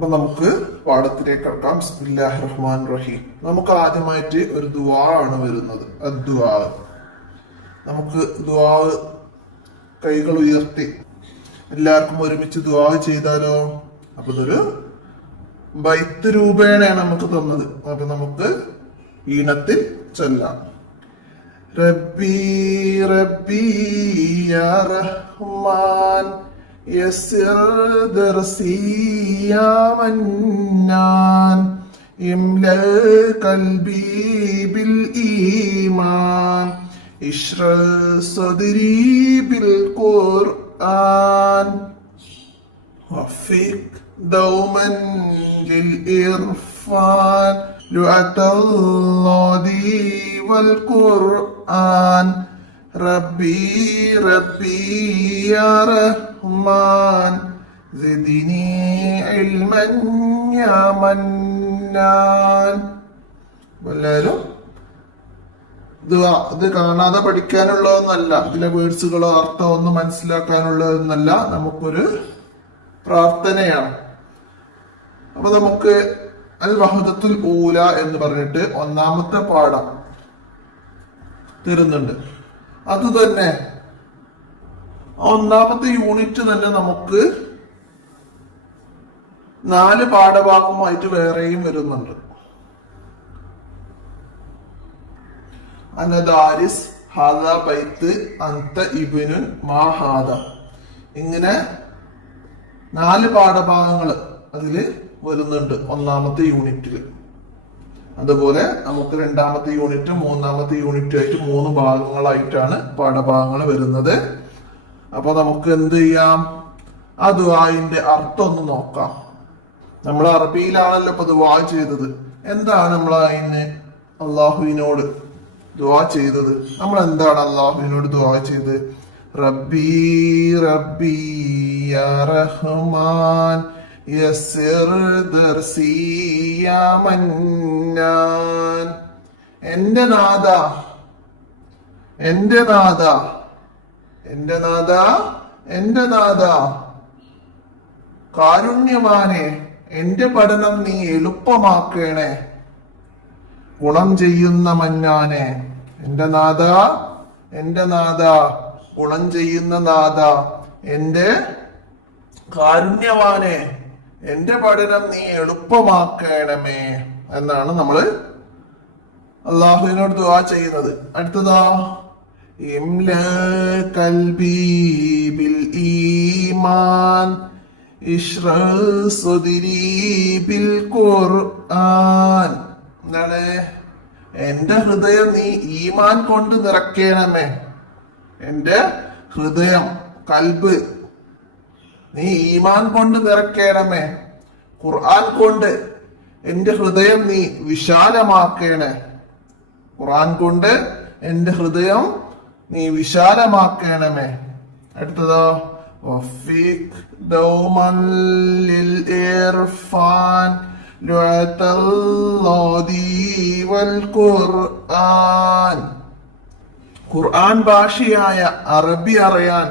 അപ്പൊ നമുക്ക് പാഠത്തിലേക്ക് കടക്കാം. ബിസ്മില്ലാഹിർ റഹ്മാനിർ റഹീം. നമുക്ക് ആദ്യമായിട്ട് ഒരു ദുആ ആണ് വരുന്നത്. അദ്ദുആ. നമുക്ക് ദുആ കൈകൾ ഉയർത്തി എല്ലാവർക്കും ഒരുമിച്ച് ദുആ ചെയ്താലോ? അപ്പൊ ഇതൊരു ബൈത്ത് രൂപേണയാണ് നമുക്ക് തന്നത്. അപ്പൊ നമുക്ക് ഈണത്തിൽ ചൊല്ലാം. റബ്ബി റബ്ബി യാ റഹ്മാൻ യസ്സിർ ദർസി യാ മന്നാൻ ഇംല ഖൽബി ബിൽ ഈമാൻ ഇശ്റ സദ്രി ബിൽ ഖുർആൻ വഫിക് دوما للإرفان لعة الله والقرآن ربي ربي يا رحمن زدني علما يا منان. എല്ലാവരും ഇത് കാണാതെ പഠിക്കാനുള്ളതൊന്നല്ല, ഇതിലെ വേർഡ്സുകളോ അർത്ഥമോ ഒന്നും മനസ്സിലാക്കാനുള്ളതൊന്നല്ല, നമുക്കൊരു പ്രാർത്ഥനയാണ്. അപ്പൊ നമുക്ക് അൽ വഹദത്തുൽ ഊല എന്ന് പറഞ്ഞിട്ട് ഒന്നാമത്തെ പാഠം തരുന്നുണ്ട്. അത് തന്നെ ഒന്നാമത്തെ യൂണിറ്റ് തന്നെ നമുക്ക് 4 പാഠഭാഗമായിട്ട് വേറെയും വരുന്നുണ്ട്. അനദാരിസ് ഹാദ ബൈത്ത് അന്ത ഇബ്നുൻ മാ ഹാദ, ഇങ്ങനെ 4 പാഠഭാഗങ്ങൾ അതില് വരുന്നുണ്ട് ഒന്നാമത്തെ യൂണിറ്റിൽ. അതുപോലെ നമുക്ക് രണ്ടാമത്തെ യൂണിറ്റ് മൂന്നാമത്തെ യൂണിറ്റ് ആയിട്ട് 3 ഭാഗങ്ങളായിട്ടാണ് പാഠഭാഗങ്ങൾ വരുന്നത്. അപ്പൊ നമുക്ക് എന്ത് ചെയ്യാം? ആ ദുആഇന്റെ അർത്ഥം ഒന്ന് നോക്കാം. നമ്മൾ അറബിയിലാണല്ലോ ഇപ്പൊ ദുആ ചെയ്തത്. എന്താണ് നമ്മൾ അതിന് അള്ളാഹുവിനോട് ദുആ ചെയ്തത്? നമ്മൾ എന്താണ് അള്ളാഹുവിനോട് ദുആ ചെയ്തത്? റബ്ബി റബ്ബി യാ റഹ്മാൻ യസ്സിർ ദർസി യാ മന്നാൻ. എന്റെ നാഥ, എന്റെ നാഥ, എന്റെ നാഥ, എന്റെ നാഥ, കാരുണ്യവാനെ, എന്റെ പഠനം നീ എളുപ്പമാക്കണേ. ഗുണം ചെയ്യുന്ന മന്നാനെ, എന്റെ നാഥ, എന്റെ നാഥ, ഗുണം ചെയ്യുന്ന നാഥ, എന്റെ കാരുണ്യവാനെ, എന്റെ പഠനം നീ എളുപ്പമാക്കണമേ എന്നാണ് നമ്മള് അള്ളാഹുവിനോട് ദുആ ചെയ്യുന്നത്. അടുത്തതാ ഇംല ഖൽബി ബിൽ ഈമാൻ ഇശ്റ സദ്രി ബിൽ ഖുർആൻ. എന്താണ്? എന്റെ ഹൃദയം നീ ഈമാൻ കൊണ്ട് നിറയ്ക്കണമേ. എന്റെ ഹൃദയം, കൽബ് നീ ഈമാൻ കൊണ്ട് നിറയ്ക്കണമേ. ഖുർആൻ കൊണ്ട് എന്റെ ഹൃദയം നീ വിശാലമാക്കണേ. ഖുർആൻ കൊണ്ട് എന്റെ ഹൃദയം നീ വിശാലമാക്കണമേ. അടുത്തതോ വഫീഖ് ദൗമൻ ലിൽ ഇർഫാൻ ലുഅത്തല്ലാഹി വൽ ഖുർആൻ. ഖുർആൻ ഭാഷയായ അറബി അറിയാൻ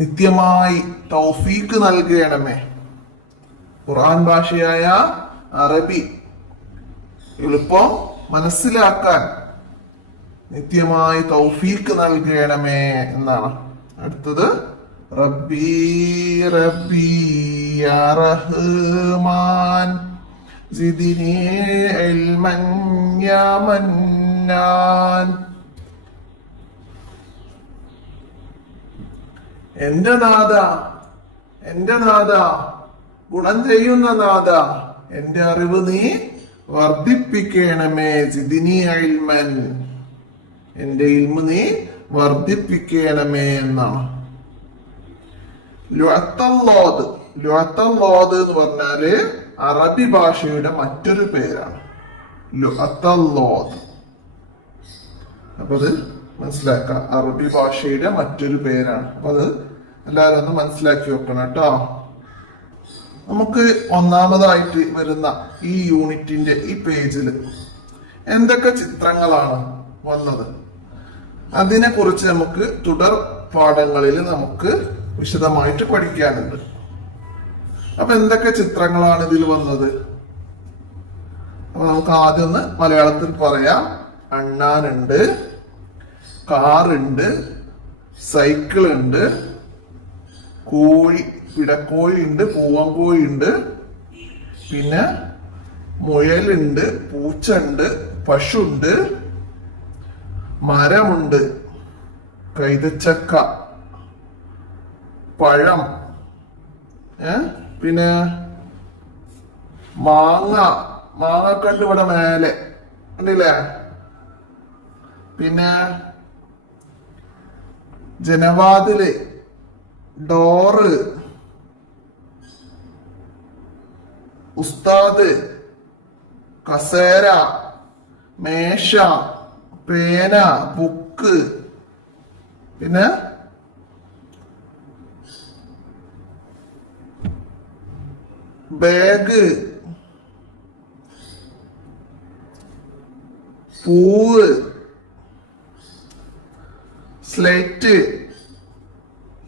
നിത്യമായി തൗഫീക്ക് നൽകണമേ. ഖുർആൻ ഭാഷയായ അറബി എളുപ്പം മനസ്സിലാക്കാൻ നിത്യമായി തൗഫീക്ക് നൽകണമേ എന്നാണ്. അടുത്തത് റബ്ബി റബ്ബി യാ റഹ്മാൻ സിദ്നി ഇൽമൻ യാ മന്നാൻ. എന്റെ നാഥ, എന്റെ നാഥ, ഗുണം ചെയ്യുന്ന നാഥ, എന്റെ അറിവ് നീ വർദ്ധിപ്പിക്കണമേ. സിദ്നി ഇൽമൻ, എന്റെ ഇൽമ നീ വർദ്ധിപ്പിക്കണമേ എന്നാണ്. ലുഅത്തല്ലാഹ്, ലുഅത്തല്ലാഹ് എന്ന് പറഞ്ഞാല് അറബി ഭാഷയുടെ മറ്റൊരു പേരാണ്. ലുഅത്തല്ലാഹ്. അപ്പൊ അത് മനസ്സിലാക്കാം, അറബി ഭാഷയുടെ മറ്റൊരു പേരാണ്. അപ്പൊ അത് എല്ലാവരും ഒന്ന് മനസ്സിലാക്കി വെക്കണം കേട്ടോ. നമുക്ക് ഒന്നാമതായിട്ട് വരുന്ന ഈ യൂണിറ്റിന്റെ ഈ പേജിൽ എന്തൊക്കെ ചിത്രങ്ങളാണ് വന്നത് അതിനെ കുറിച്ച് നമുക്ക് തുടർ പാഠങ്ങളിൽ നമുക്ക് വിശദമായിട്ട് പഠിക്കാനുണ്ട്. അപ്പൊ എന്തൊക്കെ ചിത്രങ്ങളാണ് ഇതിൽ വന്നത്? അപ്പൊ നമുക്ക് ആദ്യം ഒന്ന് മലയാളത്തിൽ പറയാം. അണ്ണാനുണ്ട്, കാറുണ്ട്, സൈക്കിൾ ഉണ്ട്, കോഴി, പിടക്കോഴി ഉണ്ട്, പൂവൻകോഴി ഉണ്ട്, പിന്നെ മുയലുണ്ട്, പൂച്ച ഉണ്ട്, പശുണ്ട്, മരമുണ്ട്, കൈതച്ചക്ക, പഴം, പിന്നെ മാങ്ങ കണ്ട് ഇവിടെ മേലെ ഉണ്ടല്ലേ. പിന്നെ ജനവാതില്, ഡോറ്, ഉസ്താദ്, കസേര, മേശ, പേന, ബുക്ക്, പിന്നെ ബാഗ്, പൂവ്, സ്ലേറ്റ്,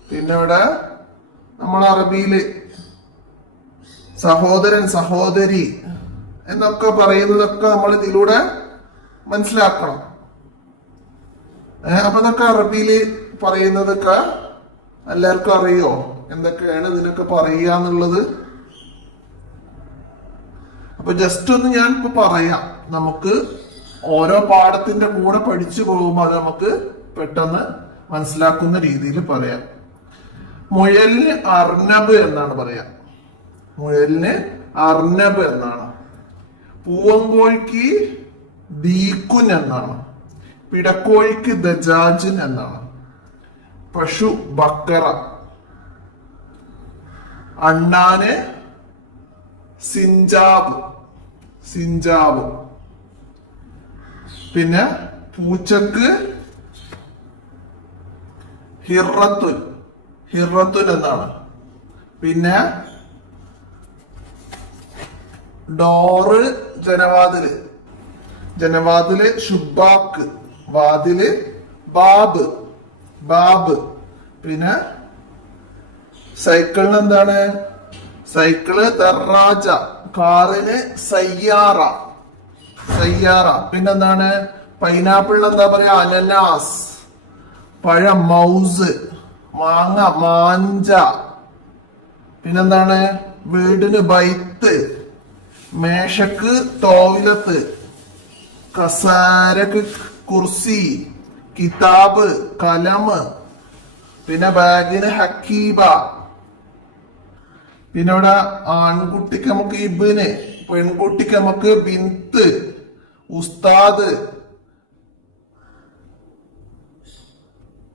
പിന്നെ ഇവിടെ നമ്മൾ അറബിയില് സഹോദരൻ, സഹോദരി എന്നൊക്കെ പറയുന്നതൊക്കെ നമ്മൾ ഇതിലൂടെ മനസ്സിലാക്കണം. അപ്പൊ ഇതൊക്കെ അറബിയില് പറയുന്നതൊക്കെ എല്ലാവർക്കും അറിയോ? എന്തൊക്കെയാണ് ഇതിനൊക്കെ പറയുക എന്നുള്ളത്? അപ്പൊ ജസ്റ്റ് ഒന്ന് ഞാൻ ഇപ്പൊ പറയാം. നമുക്ക് ഓരോ പാഠത്തിന്റെ കൂടെ പഠിച്ചു പോകുമ്പോൾ അത് നമുക്ക് പെട്ടെന്ന് മനസ്സിലാക്കുന്ന രീതിയിൽ പറയാം. മുയലിന് അർണബ് എന്നാണ് പറയാ. മുയലിന് അർണബ് എന്നാണ്. പൂവൻകോഴിക്ക് ദീക്കുൻ എന്നാണ്. പിടക്കോഴിക്ക് ദജാജിൻ എന്നാണ്. പശു ബക്കറ. അണ്ണാന് സിഞ്ചാബ്. പിന്നെ പൂച്ചക്ക് ഹിറത്തുൻ എന്നാണ്. പിന്നെ ഡോറ് ജനവാതില് ഷുബാക്ക്. വാതില് ബാബ്. പിന്നെ സൈക്കിളിന് എന്താണ്? സൈക്കിള് ദറാജ. കാറിന് സയ്യാറ. പിന്നെന്താണ്? പൈനാപ്പിളിന് എന്താ പറയാ? അനനാസ്. പഴം മൗസ്. മാങ്ങ മാഞ്ച. പിന്നെന്താണ്? വീടിന് ബൈത്ത്. മേശക്ക് ടോയ്ലറ്റ്. കസാരക്ക് കുർസി. കിതാബ് കലം. പിന്നെ ബാഗിന് ഹക്കീബ. പിന്നെ ഇവിടെ ആൺകുട്ടിക്ക് നമുക്ക് ഇബ്ന്, പെൺകുട്ടിക്ക് നമുക്ക് ബിന്ത്, ഉസ്താദ്.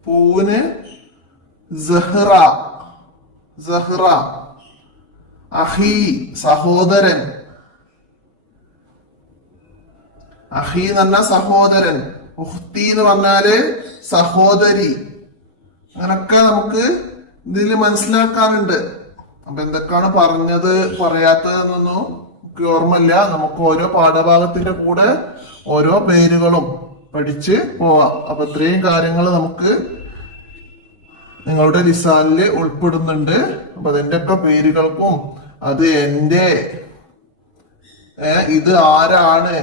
പൂവിന് സഹ്റ. അഹി സഹോദരൻ. അഹി എന്ന് പറഞ്ഞാൽ സഹോദരൻ. ഉഖ്തി എന്ന് പറഞ്ഞാല് സഹോദരി. അങ്ങനൊക്കെ നമുക്ക് ഇതിൽ മനസ്സിലാക്കാനുണ്ട്. അപ്പൊ എന്തൊക്കെയാണ് പറഞ്ഞത് പറയാത്തതെന്നൊന്നും നമുക്ക് ഓർമ്മയില്ല. നമുക്ക് ഓരോ പാഠഭാഗത്തിന്റെ കൂടെ ഓരോ പേരുകളും പഠിച്ച് പോവാം. അപ്പൊ ഇത്രയും കാര്യങ്ങൾ നമുക്ക് നിങ്ങളുടെ ലിസാനില് ഉൾപ്പെടുന്നുണ്ട്. അപ്പൊ അതിന്റെ ഒക്കെ പേരുകൾക്കും അത് എന്റെ ഇത് ആരാണ്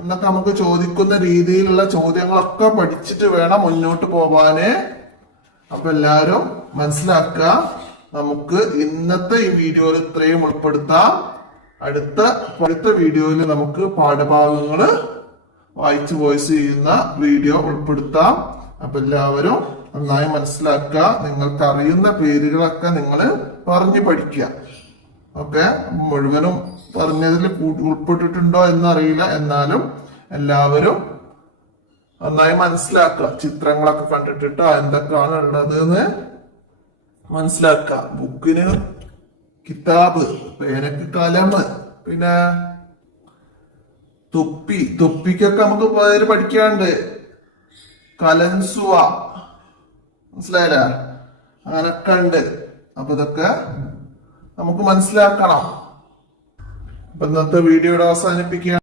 എന്നൊക്കെ നമുക്ക് ചോദിക്കുന്ന രീതിയിലുള്ള ചോദ്യങ്ങളൊക്കെ പഠിച്ചിട്ട് വേണം മുന്നോട്ട് പോവാന്. അപ്പൊ എല്ലാരും മനസ്സിലാക്കുക. നമുക്ക് ഇന്നത്തെ ഈ വീഡിയോയിൽ ഇത്രയും ഉൾപ്പെടുത്താം. അടുത്ത വീഡിയോയിൽ നമുക്ക് പാഠഭാഗങ്ങള് വായിച്ച് വോയിസ് ചെയ്യുന്ന വീഡിയോ ഉൾപ്പെടുത്താം. അപ്പൊ എല്ലാവരും നന്നായി മനസ്സിലാക്കുക. നിങ്ങൾക്ക് അറിയുന്ന പേരുകളൊക്കെ നിങ്ങൾ പറഞ്ഞു പഠിക്കുക. ഓക്കെ, മുഴുവനും പറഞ്ഞതിൽ ഉൾപ്പെട്ടിട്ടുണ്ടോ എന്നറിയില്ല. എന്നാലും എല്ലാവരും നന്നായി മനസ്സിലാക്കുക. ചിത്രങ്ങളൊക്കെ കണ്ടിട്ടിട്ട് എന്തൊക്കെയാണ് ഉള്ളത് എന്ന് മനസ്സിലാക്കുക. ബുക്കിന് കിതാബ്, പേനക്ക് കലം, പിന്നെ തൊപ്പിക്കൊക്കെ നമുക്ക് പേര് പഠിക്കാണ്ട്. കലൻസുവ, മനസ്സിലായില്ല? അങ്ങനൊക്കെ ഉണ്ട്. അപ്പൊ ഇതൊക്കെ നമുക്ക് മനസ്സിലാക്കണം. അപ്പൊ ഇന്നത്തെ വീഡിയോയുടെ അവസാനിപ്പിക്കുക.